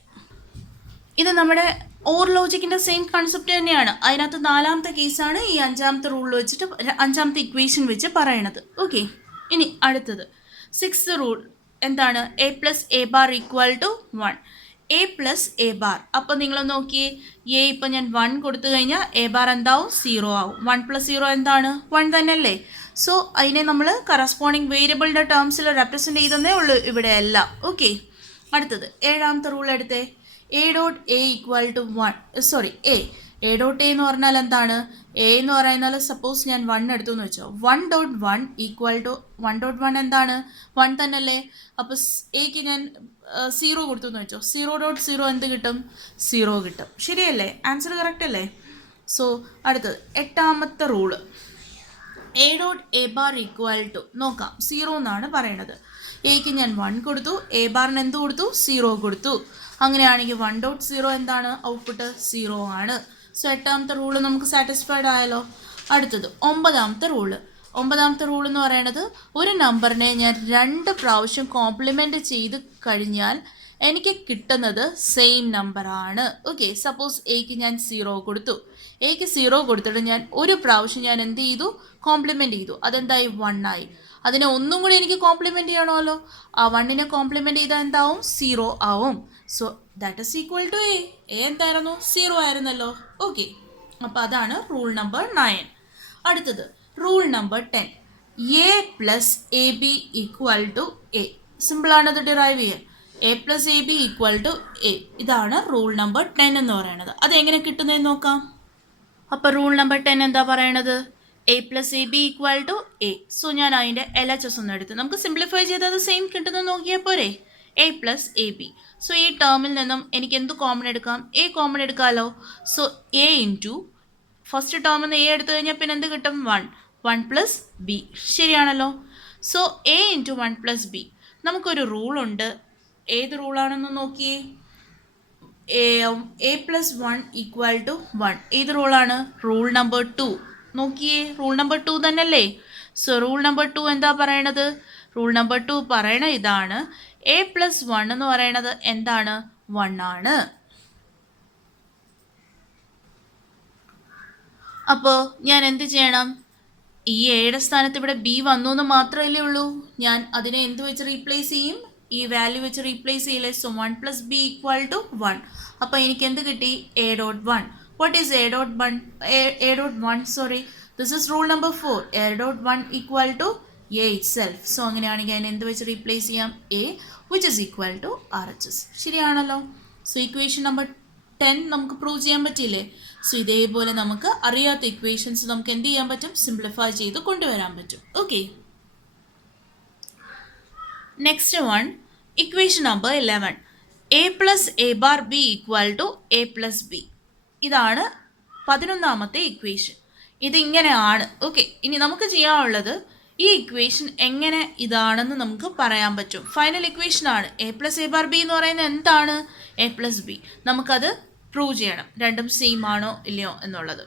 ഇത് നമ്മുടെ ഓർ ലോജിക്കിൻ്റെ സെയിം കൺസെപ്റ്റ് തന്നെയാണ്. അതിനകത്ത് നാലാമത്തെ കേസാണ് ഈ അഞ്ചാമത്തെ റൂൾ വെച്ചിട്ട് അഞ്ചാമത്തെ ഇക്വേഷൻ വെച്ച് പറയണത്. ഓക്കെ. ഇനി അടുത്തത് 6th റൂൾ എന്താണ്? A plus A bar equal to 1. A plus A bar. അപ്പോൾ നിങ്ങൾ നോക്കിയേ, എ ഇപ്പം ഞാൻ 1 കൊടുത്തു കഴിഞ്ഞാൽ എ ബാർ എന്താവും? 0 ആവും. 1 പ്ലസ് 0 എന്താണ്? 1 തന്നെയല്ലേ? സോ അതിനെ നമ്മൾ കറസ്പോണ്ടിങ് വേരിയബിളിൻ്റെ ടേംസിൽ റെപ്രസെൻറ്റ് ചെയ്തതേ ഉള്ളൂ ഇവിടെ എല്ലാം. ഓക്കെ. അടുത്തത് 7ാമത്തെ റൂൾ എടുത്തേ. A dot A equal to 1. A dot A എന്ന് പറഞ്ഞാൽ എന്താണ്? എ എന്ന് പറയുന്നാൽ സപ്പോസ് ഞാൻ 1 എടുത്തു എന്ന് വെച്ചോ. 1 ഡോട്ട് 1 ഈക്വൽ ടു 1 ഡോട്ട് 1 എന്താണ്? 1 തന്നെയല്ലേ? അപ്പോൾ എക്ക് ഞാൻ 0 കൊടുത്തു എന്ന് വെച്ചോ. 0 ഡോട്ട് 0 എന്ത് കിട്ടും? 0 കിട്ടും. ശരിയല്ലേ? ആൻസർ കറക്റ്റ് അല്ലേ? സോ അടുത്തത് 8ാമത്തെ rule A dot A bar equal to നോക്കാം 0 എന്നാണ് പറയണത്. എക്ക് ഞാൻ 1 കൊടുത്തു, എ ബാറിന് എന്ത് കൊടുത്തു? 0 കൊടുത്തു. അങ്ങനെയാണെങ്കിൽ 1 ഡോട്ട് 0 എന്താണ്? ഔട്ട്പുട്ട് 0 ആണ്. സോ 8ാമത്തെ റൂള് നമുക്ക് സാറ്റിസ്ഫൈഡ് ആയല്ലോ. അടുത്തത് 9ാമത്തെ റൂള്. 9ാമത്തെ റൂൾ എന്ന് പറയുന്നത് ഒരു നമ്പറിനെ ഞാൻ 2 പ്രാവശ്യം കോംപ്ലിമെൻറ്റ് ചെയ്ത് കഴിഞ്ഞാൽ എനിക്ക് കിട്ടുന്നത് സെയിം നമ്പറാണ്. ഓക്കെ. സപ്പോസ് എക്ക് ഞാൻ 0 കൊടുത്തു. എക്ക് 0 കൊടുത്തിട്ട് ഞാൻ ഒരു പ്രാവശ്യം ഞാൻ എന്ത് ചെയ്തു? കോംപ്ലിമെൻറ്റ് ചെയ്തു. അതെന്തായി? 1 ആയി. അതിനെ ഒന്നും കൂടി എനിക്ക് കോംപ്ലിമെൻറ്റ് ചെയ്യണമല്ലോ. ആ 1നെ കോംപ്ലിമെൻറ്റ് ചെയ്താൽ എന്താവും? 0 ആവും. So that is equal to A. എന്തായിരുന്നു? 0 ആയിരുന്നല്ലോ. ഓക്കെ. അപ്പോൾ അതാണ് റൂൾ നമ്പർ 9. അടുത്തത് rule number 10. A plus A B equal to A. സിമ്പിളാണത് ഡിറൈവ് ചെയ്യാൻ. A plus A B equal to A. ഇതാണ് റൂൾ നമ്പർ 10 എന്ന് പറയുന്നത്. അതെങ്ങനെ കിട്ടുന്നതെന്ന് നോക്കാം. അപ്പോൾ റൂൾ നമ്പർ 10 എന്താ പറയണത്? A plus A B equal to A. So ഞാൻ അതിൻ്റെ LHS ഒന്ന് എടുത്ത് നമുക്ക് സിംപ്ലിഫൈ ചെയ്ത് അത് സെയിം കിട്ടുന്നത് നോക്കിയാൽ പോരെ. A plus A B. So ഈ ടേമിൽ നിന്നും എനിക്ക് എന്ത് കോമൺ എടുക്കാം? എ കോമൺ എടുക്കാമല്ലോ. സോ എ ഇൻറ്റു ഫസ്റ്റ് ടേമിൽ നിന്ന് എ എടുത്തു കഴിഞ്ഞാൽ പിന്നെ എന്ത് കിട്ടും? 1 പ്ലസ് ബി. ശരിയാണല്ലോ. So A into 1 plus B. നമുക്കൊരു റൂളുണ്ട്. ഏത് റൂളാണെന്ന് നോക്കിയേ. A plus 1 equal to 1. ഏത് റൂളാണ്? Rule number 2. നോക്കിയേ, റൂൾ നമ്പർ 2 തന്നെയല്ലേ? സോ റൂൾ നമ്പർ 2 എന്താ പറയണത്? റൂൾ നമ്പർ 2 പറയണ ഇതാണ്. എ പ്ലസ് 1 എന്ന് പറയണത് എന്താണ്? 1 ആണ്. അപ്പോൾ ഞാൻ എന്ത് ചെയ്യണം? ഈ എയുടെ സ്ഥാനത്ത് ഇവിടെ ബി വന്നു എന്ന് മാത്രമല്ലേ ഉള്ളൂ. ഞാൻ അതിനെ എന്ത് വെച്ച് റീപ്ലേസ് ചെയ്യും? ഈ വാല്യൂ വെച്ച് റീപ്ലേസ് ചെയ്യില്ലേ. So 1 plus B equal to 1. അപ്പോൾ എനിക്ക് എന്ത് കിട്ടി? A dot 1. What is A dot 1? A dot 1 sorry, this is rule number 4. A dot 1 equal to A itself. So അങ്ങനെയാണെങ്കിൽ അതിനെ എന്ത് വെച്ച് റീപ്ലേസ് ചെയ്യാം? A which is equal to RHS. ശരിയാണല്ലോ. സോ ഇക്വേഷൻ നമ്പർ 10 നമുക്ക് prove ചെയ്യാൻ പറ്റിയില്ലേ? So ഇതേപോലെ നമുക്ക് അറിയാത്ത ഇക്വേഷൻസ് നമുക്ക് എന്ത് ചെയ്യാൻ പറ്റും? സിംപ്ലിഫൈ ചെയ്ത് കൊണ്ടുവരാൻ പറ്റും. Okay. Next one, equation number 11. A plus A bar B equal to A plus B. ഇതാണ് 11ാമത്തെ ഇക്വേഷൻ. ഇതിങ്ങനെയാണ്. ഓക്കെ. ഇനി നമുക്ക് ചെയ്യാനുള്ളത് ഈ ഇക്വേഷൻ എങ്ങനെ ഇതാണെന്ന് നമുക്ക് പറയാൻ പറ്റും. ഫൈനൽ ഇക്വേഷനാണ്. A plus A bar B എന്ന് പറയുന്നത് എന്താണ്? A plus B. നമുക്കത് പ്രൂവ് ചെയ്യണം, രണ്ടും സെയിം ആണോ ഇല്ലയോ എന്നുള്ളത്.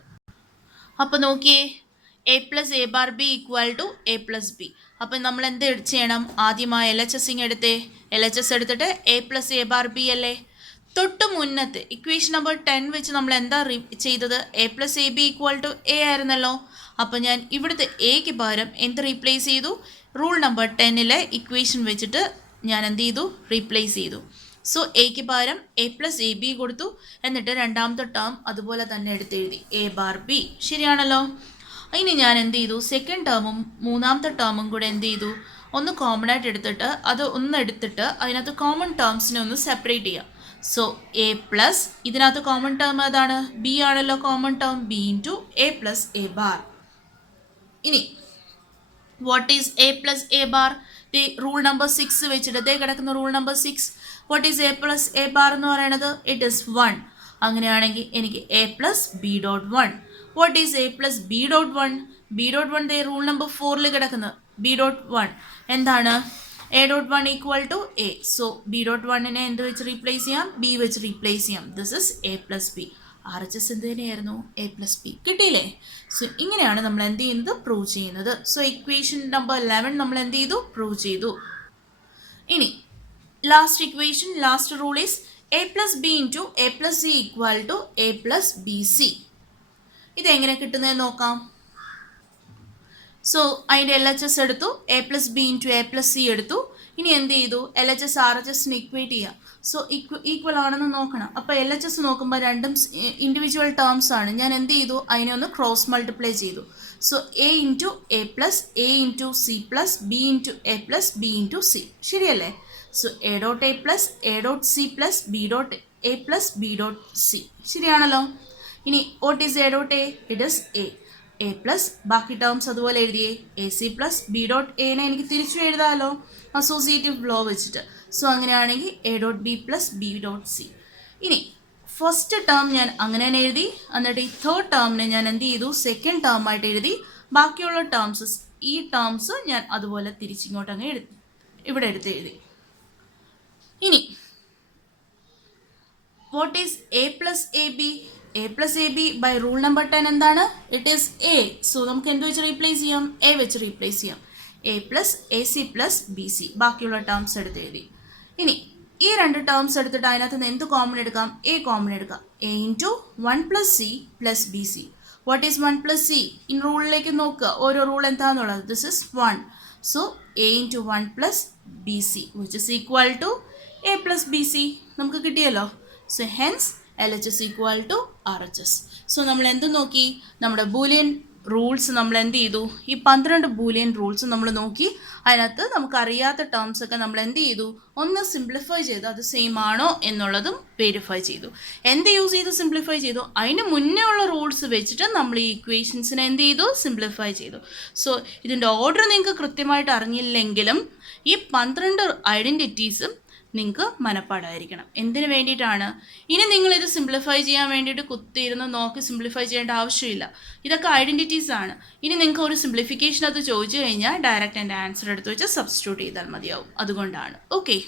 അപ്പോൾ നോക്കിയേ, A plus A bar B equal to A plus B. അപ്പം നമ്മൾ എന്ത് ചെയ്യണം? ആദ്യമായി LHS എടുത്തേ. LHS എടുത്തിട്ട് A plus A bar B അല്ലേ. തൊട്ട് മുന്നത്തെ ഇക്വേഷൻ നമ്പർ 10 വെച്ച് നമ്മൾ എന്താ ചെയ്തത്? A plus A B equal to A ആയിരുന്നല്ലോ. അപ്പോൾ ഞാൻ ഇവിടുത്തെ എക്ക് പകരം എന്ത് റീപ്ലേസ് ചെയ്തു? റൂൾ നമ്പർ 10ലെ ഇക്വേഷൻ വെച്ചിട്ട് ഞാൻ എന്ത് ചെയ്തു? റീപ്ലേസ് ചെയ്തു. സോ എക്ക് പകരം എ പ്ലസ് എ ബി കൊടുത്തു, എന്നിട്ട് രണ്ടാമത്തെ ടേം അതുപോലെ തന്നെ എടുത്തെഴുതി എ ബാർ ബി. ശരിയാണല്ലോ. ഇനി ഞാൻ എന്ത് ചെയ്തു, സെക്കൻഡ് ടേമും മൂന്നാമത്തെ ടേമും കൂടെ എന്ത് ചെയ്തു, ഒന്ന് കോമൺ ആയിട്ട് എടുത്തിട്ട് അത് ഒന്ന് എടുത്തിട്ട് അതിനകത്ത് കോമൺ ടേംസിനെ ഒന്ന് സെപ്പറേറ്റ് ചെയ്യാം. സോ എ പ്ലസ്, ഇതിനകത്ത് കോമൺ ടേം ഏതാണ്, ബി ആണല്ലോ common term, B into A plus A bar. ഇനി what is A plus A bar? Rule number 6 വെച്ചിട്ട് ദേ കിടക്കുന്ന rule number 6. What is A plus A bar എന്ന് പറയുന്നത്? It is 1. അങ്ങനെയാണെങ്കിൽ എനിക്ക് A plus B dot 1. What is A plus B dot 1? B dot 1 ദേ rule number 4 കിടക്കുന്നത്. B dot 1 എന്താണ്? A dot 1 equal to A. So B dot 1നെ എന്ത് വെച്ച് റീപ്ലേസ് ചെയ്യാം? ബി വെച്ച് റീപ്ലേസ് ചെയ്യാം. This is A plus B. R H S എന്ത് തന്നെയായിരുന്നു? A plus B. കിട്ടിയില്ലേ? സോ ഇങ്ങനെയാണ് നമ്മൾ എന്ത് ചെയ്യുന്നത്? പ്രൂവ് ചെയ്യുന്നത്. സോ ഇക്വേഷൻ നമ്പർ 11 നമ്മൾ എന്ത് ചെയ്തു? പ്രൂവ് ചെയ്തു. ഇനി last equation, last rule is A plus B into A plus C equal to A plus B C. ഇതെങ്ങനെ കിട്ടുന്നതെന്ന് നോക്കാം. സോ അതിൻ്റെ എൽ എച്ച് എസ് എടുത്തു, A plus B into A plus C എടുത്തു. ഇനി എന്ത് ചെയ്തു? L H S R H എസിന് ഇക്വേറ്റ് ചെയ്യാം. സോ ഈക്വൽ ആണെന്ന് നോക്കണം. അപ്പോൾ എൽ എച്ച് എസ് നോക്കുമ്പോൾ രണ്ടും ഇൻഡിവിജ്വൽ ടേംസ് ആണ്. ഞാൻ എന്ത് ചെയ്തു? അതിനെ ഒന്ന് ക്രോസ് മൾട്ടിപ്ലൈ ചെയ്തു. So A into A plus A into C plus B into A plus B into C. ശരിയല്ലേ? So A dot A plus A dot C plus B dot A plus B dot C. ശരിയാണല്ലോ. ഇനി what is A dot A? It is A. A plus ബാക്കി terms അതുപോലെ എഴുതിയേ. A C plus B dot എനെ എനിക്ക് തിരിച്ചു എഴുതാമല്ലോ associative law വെച്ചിട്ട്. സോ അങ്ങനെയാണെങ്കിൽ A dot B plus B dot C. ഇനി ഫസ്റ്റ് ടേം ഞാൻ അങ്ങനെ തന്നെ എഴുതി. എന്നിട്ട് ഈ തേർഡ് ടേമിനെ ഞാൻ എന്ത് ചെയ്തു? സെക്കൻഡ് ടേം ആയിട്ട് എഴുതി. ബാക്കിയുള്ള ടേംസ്, ഈ ടേംസ് ഞാൻ അതുപോലെ തിരിച്ചിങ്ങോട്ട് അങ്ങ് ഇവിടെ എടുത്ത് എഴുതി. ഇനി what is A plus A B? A plus A B by rule number 10 എന്താണ്? It is A. സോ നമുക്ക് എന്ത് വെച്ച് റീപ്ലേസ് ചെയ്യാം? എ വെച്ച് റീപ്ലേസ് ചെയ്യാം. A plus A C plus B C. ബാക്കിയുള്ള ടേംസ് എടുത്ത് എഴുതി. ഇനി ഈ രണ്ട് ടേംസ് എടുത്തിട്ട് അതിനകത്ത് നിന്ന് എന്ത് കോമൺ എടുക്കാം? എ കോമൺ എടുക്കാം. A into 1 plus C plus B C. What is 1 plus C? In റൂളിലേക്ക് നോക്കുക, ഓരോ റൂൾ എന്താണെന്നുള്ളത്. This is 1. So A into 1 plus B C which is equal to A plus B C. നമുക്ക് കിട്ടിയല്ലോ. So hence L H S equal to R H S. So നമ്മൾ എന്ത് നോക്കി? നമ്മുടെ ബൂലിയൻ റൂൾസ് നമ്മൾ എന്ത് ചെയ്തു? ഈ 12 ബൂലിയൻ റൂൾസ് നമ്മൾ നോക്കി. അതിനകത്ത് നമുക്കറിയാത്ത ടേംസ് ഒക്കെ നമ്മൾ എന്ത് ചെയ്തു? ഒന്ന് സിംപ്ലിഫൈ ചെയ്തു. അത് സെയിം ആണോ എന്നുള്ളതും വെരിഫൈ ചെയ്തു. എന്ത് യൂസ് ചെയ്ത് സിംപ്ലിഫൈ ചെയ്തു? അതിന് മുന്നേ ഉള്ള റൂൾസ് വെച്ചിട്ട് നമ്മൾ ഈ ഇക്വേഷൻസിനെ എന്ത് ചെയ്തു? സിംപ്ലിഫൈ ചെയ്തു. സോ ഇതിൻ്റെ ഓർഡർ നിങ്ങൾക്ക് കൃത്യമായിട്ട് അറിഞ്ഞില്ലെങ്കിലും ഈ 12 ഐഡൻറ്റിറ്റീസും നിങ്ങൾക്ക് മനപ്പാടായിരിക്കണം. എന്തിനു വേണ്ടിയിട്ടാണ്? ഇനി നിങ്ങളിത് സിംപ്ലിഫൈ ചെയ്യാൻ വേണ്ടിയിട്ട് കുത്തിയിരുന്ന് നോക്കി സിംപ്ലിഫൈ ചെയ്യേണ്ട ആവശ്യമില്ല. ഇതൊക്കെ ഐഡൻറ്റിറ്റീസ് ആണ്. ഇനി നിങ്ങൾക്ക് ഒരു സിംപ്ലിഫിക്കേഷൻ അത് ചോദിച്ചു കഴിഞ്ഞാൽ ഡയറക്റ്റ് എൻ്റെ ആൻസർ എടുത്ത് വെച്ച് സബ്സ്റ്റിറ്റ്യൂട്ട് ചെയ്താൽ മതിയാവും. അതുകൊണ്ടാണ്. Okay,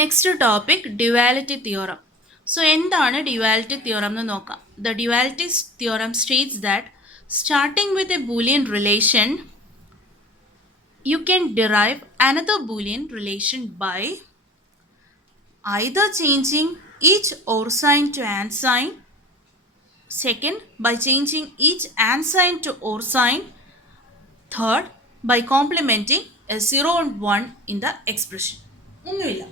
next topic duality theorem. So എന്താണ് ഡ്യുവാലിറ്റി തിയോറം എന്ന് നോക്കാം. The duality theorem states that starting with a Boolean relation you can derive another Boolean relation by either changing each or sign to and sign, second by changing each and sign to or sign, third by complementing a 0 and 1 in the expression. ഒന്നുമില്ല,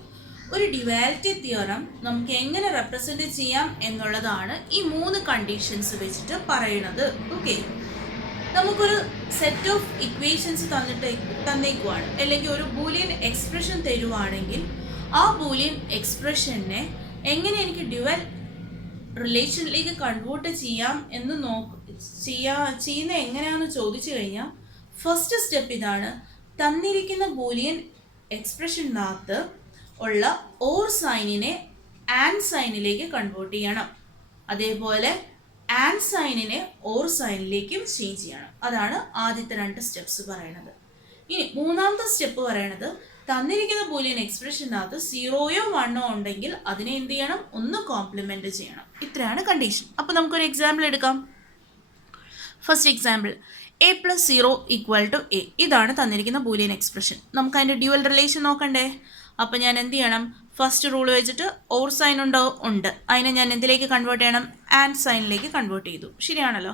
ഒരു duality theorem നമുക്ക് എങ്ങനെ represent ചെയ്യാം എന്നുള്ളതാണ് ഈ 3 conditions വെച്ചിട്ട് പറയുന്നത്. Okay, നമുക്കൊരു സെറ്റ് ഓഫ് ഇക്വേഷൻസ് തന്നേക്കുവാണ്, അല്ലെങ്കിൽ ഒരു ബൂലിയൻ എക്സ്പ്രഷൻ തരുവാണെങ്കിൽ ആ ബൂലിയൻ എക്സ്പ്രഷനെ എങ്ങനെ എനിക്ക് ഡ്യുവൽ റിലേഷനിലേക്ക് കൺവേർട്ട് ചെയ്യാം എന്ന് ചെയ്യുന്ന എങ്ങനെയാണെന്ന് ചോദിച്ചു കഴിഞ്ഞാൽ ഫസ്റ്റ് സ്റ്റെപ്പ് ഇതാണ്. തന്നിരിക്കുന്ന ബൂലിയൻ എക്സ്പ്രഷനകത്ത് ഉള്ള ഓർ സൈനിനെ ആൻഡ് സൈനിലേക്ക് കൺവേർട്ട് ചെയ്യണം. അതേപോലെ ആൻഡ് സൈനിനെ ഓർ സൈനിലേക്കും ചേഞ്ച് ചെയ്യണം. അതാണ് ആദ്യത്തെ 2 സ്റ്റെപ്സ് പറയുന്നത്. ഇനി മൂന്നാമത്തെ സ്റ്റെപ്പ് പറയണത് തന്നിരിക്കുന്ന ബൂലിയൻ എക്സ്പ്രഷനകത്ത് 0യോ 1ഓ ഉണ്ടെങ്കിൽ അതിനെ എന്ത് ചെയ്യണം? ഒന്ന് കോംപ്ലിമെൻറ്റ് ചെയ്യണം. ഇത്രയാണ് കണ്ടീഷൻ. അപ്പോൾ നമുക്കൊരു എക്സാമ്പിൾ എടുക്കാം. First example, A plus 0 equal to A. ഇതാണ് തന്നിരിക്കുന്ന ബൂലിയൻ എക്സ്പ്രഷൻ. നമുക്ക് അതിൻ്റെ ഡ്യുവൽ റിലേഷൻ നോക്കണ്ടേ? അപ്പോൾ ഞാൻ എന്ത് ചെയ്യണം? ഫസ്റ്റ് റൂൾ വെച്ചിട്ട് ഓർ സൈൻ ഉണ്ടോ? ഉണ്ട്. അതിനെ ഞാൻ എന്തിലേക്ക് കൺവേർട്ട് ചെയ്യണം? ആൻഡ് സൈനിലേക്ക് കൺവേർട്ട് ചെയ്തു. ശരിയാണല്ലോ.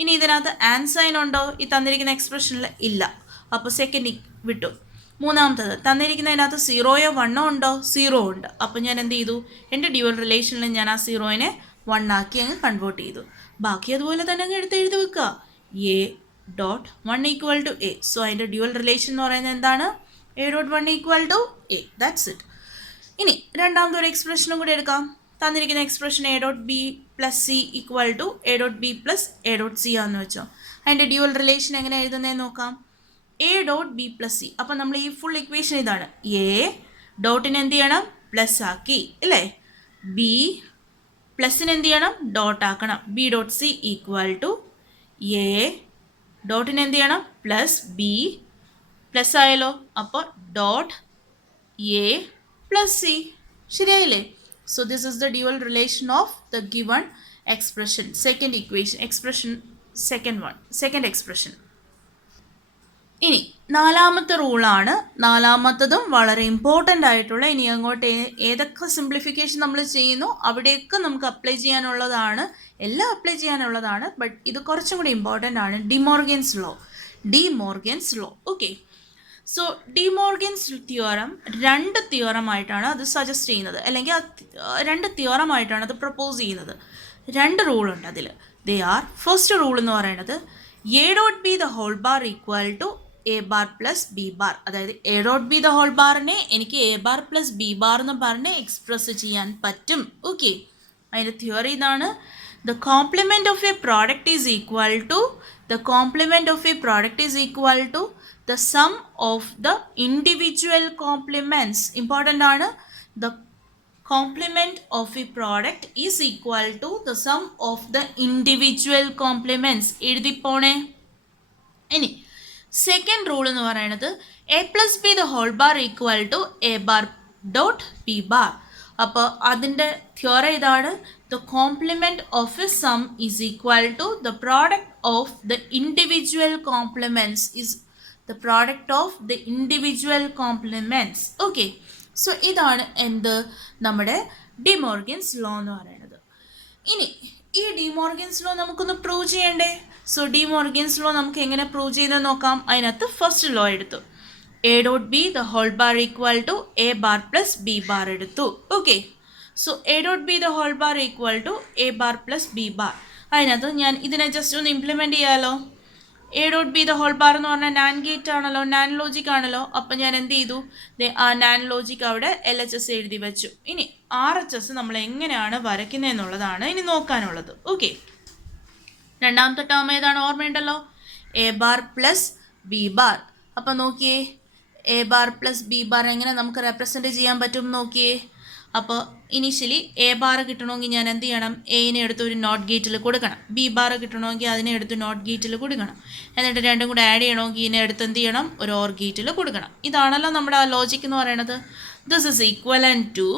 ഇനി ഇതിനകത്ത് ആൻഡ് സൈൻ ഉണ്ടോ ഈ തന്നിരിക്കുന്ന എക്സ്പ്രഷനിൽ? ഇല്ല. അപ്പോൾ സെക്കൻഡ് വിട്ടു. മൂന്നാമത്തത് തന്നിരിക്കുന്നതിനകത്ത് 0യോ 1ഓ ഉണ്ടോ? 0 ഉണ്ട്. അപ്പം ഞാൻ എന്ത് ചെയ്തു? എൻ്റെ ഡ്യുവൽ റിലേഷനിൽ ഞാൻ ആ 0നെ 1 ആക്കി അങ്ങ് കൺവേർട്ട് ചെയ്തു. ബാക്കി അതുപോലെ തന്നെ അങ്ങ് എഴുതി വെക്കുക. A dot 1 equal to A. So അതിൻ്റെ ഡ്യുവൽ റിലേഷൻ എന്ന് പറയുന്നത് എന്താണ്? A dot 1 equal to A. That's it. ഇനി രണ്ടാമത്തെ ഒരു എക്സ്പ്രഷനും കൂടി എടുക്കാം. തന്നിരിക്കുന്ന expression A dot B plus C equal to A dot B plus A dot C ആണെന്ന് വെച്ചോ. അതിൻ്റെ ഡ്യുവൽ റിലേഷൻ എങ്ങനെ എഴുതുന്നതെന്ന് നോക്കാം. A dot B plus C. അപ്പം നമ്മൾ ഈ ഫുൾ ഇക്വേഷൻ ഇതാണ്. എ ഡോട്ടിന് എന്ത് ചെയ്യണം? പ്ലസ് ആക്കി അല്ലേ. ബി പ്ലസിന് എന്ത് ചെയ്യണം? ഡോട്ട് ആക്കണം. B dot C equal to A ഡോട്ടിന് എന്ത് ചെയ്യണം? പ്ലസ് ബി പ്ലസ് ആയല്ലോ. അപ്പോൾ ഡോട്ട് എ പ്ലസ് സി. ശരിയായില്ലേ? So this is the dual relation of the given expression. Second equation expression second expression. ഇനി നാലാമത്തെ റൂളാണ്. നാലാമത്തതും വളരെ ഇമ്പോർട്ടൻ്റ് ആയിട്ടുള്ള, ഇനി അങ്ങോട്ട് ഏതൊക്കെ സിംപ്ലിഫിക്കേഷൻ നമ്മൾ ചെയ്യുന്നു അവിടെയൊക്കെ നമുക്ക് അപ്ലൈ ചെയ്യാനുള്ളതാണ്. എല്ലാം അപ്ലൈ ചെയ്യാനുള്ളതാണ്. ബട്ട് ഇത് കുറച്ചും കൂടി ഇമ്പോർട്ടൻ്റ് ആണ്. De Morgan's law. Okay. So De Morgan's theorem 2 തിയറമായിട്ടാണ് അത് സജസ്റ്റ് ചെയ്യുന്നത്, അല്ലെങ്കിൽ 2 തിയറമായിട്ടാണ് അത് പ്രപ്പോസ് ചെയ്യുന്നത്. 2 റൂളുണ്ട് അതിൽ. ദേ ആർ, ഫസ്റ്റ് റൂൾ എന്ന് പറയുന്നത് A dot B the whole bar equal to A bar plus B bar. അതായത് A dot B the whole ബാറിനെ എനിക്ക് A bar plus B bar എന്ന് പറഞ്ഞ് എക്സ്പ്രസ് ചെയ്യാൻ പറ്റും. ഓക്കെ. അതിൻ്റെ തിയറി ഇതാണ്. The complement of a product is equal to the sum of the individual complements. Important ആണ്. The complement of a product is equal to the sum of the individual complements. എഴുതി പോണേ. ഇനി second rule എന്ന് പറയുന്നത് A plus B the whole bar equal to A bar dot B bar. അപ്പോൾ അതിൻ്റെ theory ഇതാണ്. The complement of a sum is equal to the product of the individual complements is the product of the individual complements. Okay. So ഇതാണ് എന്ത്? നമ്മുടെ De Morgan's law എന്ന് പറയുന്നത്. ഇനി ഈ ഡിമോർഗൻസ് ലോ നമുക്കൊന്ന് പ്രൂവ് ചെയ്യണ്ടേ? സോ ഡിമോർഗൻസ് ലോ നമുക്ക് എങ്ങനെ പ്രൂവ് ചെയ്ത് നോക്കാം. അതിനകത്ത് ഫസ്റ്റ് ലോ എടുത്തു. A dot B the whole bar equal to A bar plus B bar എടുത്തു. Okay. So A dot B the whole bar equal to A bar plus B bar. അതിനകത്ത് ഞാൻ ഇതിനെ just ഒന്ന് implement ചെയ്യാമല്ലോ. A dot B the whole bar എന്ന് പറഞ്ഞാൽ നാൻ gate ആണല്ലോ, നാൻ logic ആണല്ലോ. അപ്പം ഞാൻ എന്ത് ചെയ്തു? ആ നാൻ ലോജിക് അവിടെ LHS എഴുതി വെച്ചു. ഇനി RHS നമ്മൾ എങ്ങനെയാണ് വരയ്ക്കുന്നതെന്നുള്ളതാണ് ഇനി നോക്കാനുള്ളത്. ഓക്കെ. രണ്ടാമത്തെ ടേം ഏതാണ്? ഓർമ്മയുണ്ടല്ലോ, A bar plus B bar. അപ്പം നോക്കിയേ, A bar plus B bar എങ്ങനെ നമുക്ക് റെപ്രസെൻറ്റ് ചെയ്യാൻ പറ്റും നോക്കിയേ. അപ്പോൾ ഇനീഷ്യലി എ ബാർ കിട്ടണമെങ്കിൽ ഞാൻ എന്ത് ചെയ്യണം? എനെ എടുത്ത് ഒരു നോട്ട് ഗേറ്റിൽ കൊടുക്കണം. ബി ബാർ കിട്ടണമെങ്കിൽ അതിനെ എടുത്ത് നോട്ട് ഗേറ്റിൽ കൊടുക്കണം. എന്നിട്ട് രണ്ടും കൂടെ ആഡ് ചെയ്യണമെങ്കിൽ ഇതിനെ എടുത്ത് എന്ത് ചെയ്യണം? ഒരു ഓർ ഗേറ്റിൽ കൊടുക്കണം. ഇതാണല്ലോ നമ്മുടെ ആ ലോജിക് എന്ന് പറയുന്നത്. ദിസ് ഇസ് ഈക്വലൻറ്റ് ടു,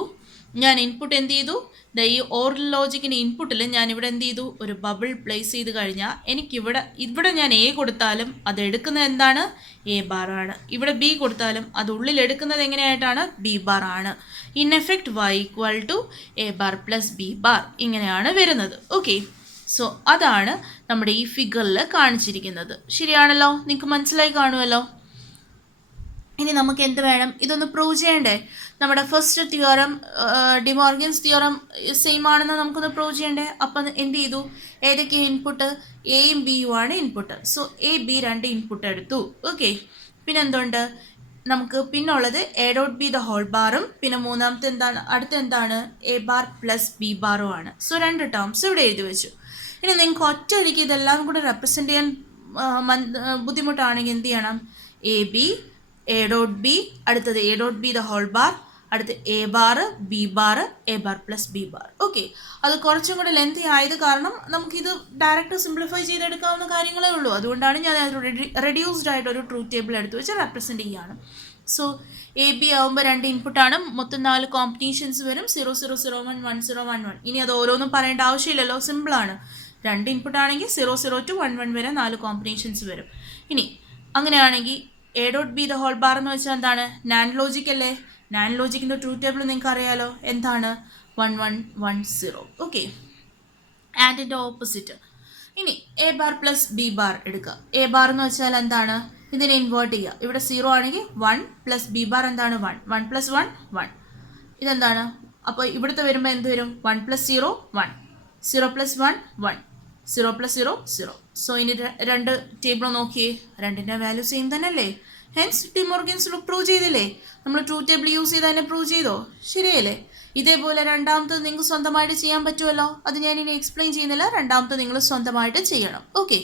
ഞാൻ ഇൻപുട്ട് എന്ത് ചെയ്തു? ഈ ഓർ ലോജിക്കിന് ഇൻപുട്ടിൽ ഞാനിവിടെ എന്ത് ചെയ്തു? ഒരു ബബിൾ പ്ലേസ് ചെയ്ത് കഴിഞ്ഞാൽ ഇവിടെ ഞാൻ എ കൊടുത്താലും അത് എടുക്കുന്നത് എന്താണ്? എ ബാർ ആണ്. ഇവിടെ ബി കൊടുത്താലും അത് ഉള്ളിൽ എടുക്കുന്നത് എങ്ങനെയായിട്ടാണ്? ബി ബാർ ആണ്. In effect y equal to A bar plus B bar ഇങ്ങനെയാണ് വരുന്നത്. ഓക്കെ. സോ അതാണ് നമ്മുടെ ഈ ഫിഗറിൽ കാണിച്ചിരിക്കുന്നത്. ശരിയാണല്ലോ? നിങ്ങൾക്ക് മനസ്സിലായി കാണുമല്ലോ. ഇനി നമുക്ക് എന്ത് വേണം? ഇതൊന്ന് പ്രൂവ് ചെയ്യണ്ടേ? നമ്മുടെ first theorem, De Morgan's theorem same ആണെന്ന് നമുക്കൊന്ന് പ്രൂവ് ചെയ്യണ്ടേ? അപ്പം എന്ത് ചെയ്തു? ഏതൊക്കെയാണ് ഇൻപുട്ട്? എയും ബിയും ആണ് input. So A B 2 input എടുത്തു. ഓക്കെ. പിന്നെ എന്തുണ്ട് നമുക്ക്? പിന്നുള്ളത് A dot B the whole ബാറും പിന്നെ മൂന്നാമത്തെ എന്താണ്? അടുത്ത എന്താണ്? എ ബാർ പ്ലസ് ബി ബാറും ആണ്. സോ 2 ടേംസ് ഇവിടെ എഴുതി വെച്ചു. ഇനി നിങ്ങൾക്ക് ഒറ്റയടിക്ക് ഇതെല്ലാം കൂടെ റെപ്രസെൻറ്റ് ചെയ്യാൻ ബുദ്ധിമുട്ടാണെങ്കിൽ എന്ത് ചെയ്യണം? A B, A dot B, അടുത്തത് A dot B the whole bar, അടുത്ത് A bar, B bar, A bar plus B bar. Okay. അത് കുറച്ചും കൂടെ ലെങ്തി ആയത് കാരണം നമുക്കിത് ഡയറക്റ്റ് സിംപ്ലിഫൈ ചെയ്തെടുക്കാവുന്ന കാര്യങ്ങളേ ഉള്ളൂ. അതുകൊണ്ടാണ് ഞാൻ റെഡ്യൂസ്ഡ് ആയിട്ട് ഒരു ട്രൂത്ത് ടേബിൾ എടുത്ത് വെച്ച് റെപ്രസെൻറ്റ് ചെയ്യുകയാണ്. സോ എ ബി ആകുമ്പോൾ 2 ഇൻപുട്ടാണ്, മൊത്തം 4 കോമ്പിനേഷൻസ് വരും. 0 0 0 1 1 0 1 1. ഇനി അത് ഓരോന്നും പറയേണ്ട ആവശ്യമില്ലല്ലോ, സിമ്പിളാണ്. 2 ഇൻപുട്ടാണെങ്കിൽ 0 0 to 1 1 വരെ 4 കോമ്പിനേഷൻസ് വരും. ഇനി അങ്ങനെയാണെങ്കിൽ A dot B the whole bar എന്ന് വെച്ചാൽ എന്താണ്? നാൻ ലോജിക് അല്ലേ? നാൻ ലോജിക്കിൻ്റെ ട്രൂത്ത് ടേബിൾ നിങ്ങൾക്ക് അറിയാലോ. എന്താണ്? 1 1 1 0. ഓക്കെ. ആൻഡിൻ്റെ ഓപ്പോസിറ്റ്. ഇനി A bar plus B bar എടുക്കുക. എ ബാർ എന്ന് വെച്ചാൽ എന്താണ്? ഇതിനെ ഇൻവേർട്ട് ചെയ്യുക. ഇവിടെ 0 ആണെങ്കിൽ 1 പ്ലസ് ബി ബാർ എന്താണ് 1, 1 പ്ലസ് 1 1. ഇതെന്താണ്? അപ്പോൾ ഇവിടുത്തെ വരുമ്പോൾ എന്ത് വരും? 1 പ്ലസ് 0 1, 0 പ്ലസ് 1 1, 0 പ്ലസ് 0 0. സോ ഇനി രണ്ട് ടേബിൾ നോക്കിയേ, രണ്ടിൻ്റെ വാല്യൂ സെയിം തന്നെ അല്ലേ? Hence D Morgan's law prove ചെയ്തില്ലേ? നമ്മൾ ട്രൂ ടേബിൾ യൂസ് ചെയ്ത് തന്നെ പ്രൂവ് ചെയ്തോ? ശരിയല്ലേ? ഇതേപോലെ രണ്ടാമത്തത് നിങ്ങൾക്ക് സ്വന്തമായിട്ട് ചെയ്യാൻ പറ്റുമല്ലോ. അത് ഞാൻ ഇനി എക്സ്പ്ലെയിൻ ചെയ്യുന്നില്ല, രണ്ടാമത്തെ നിങ്ങൾ സ്വന്തമായിട്ട് ചെയ്യണം. ഓക്കെ.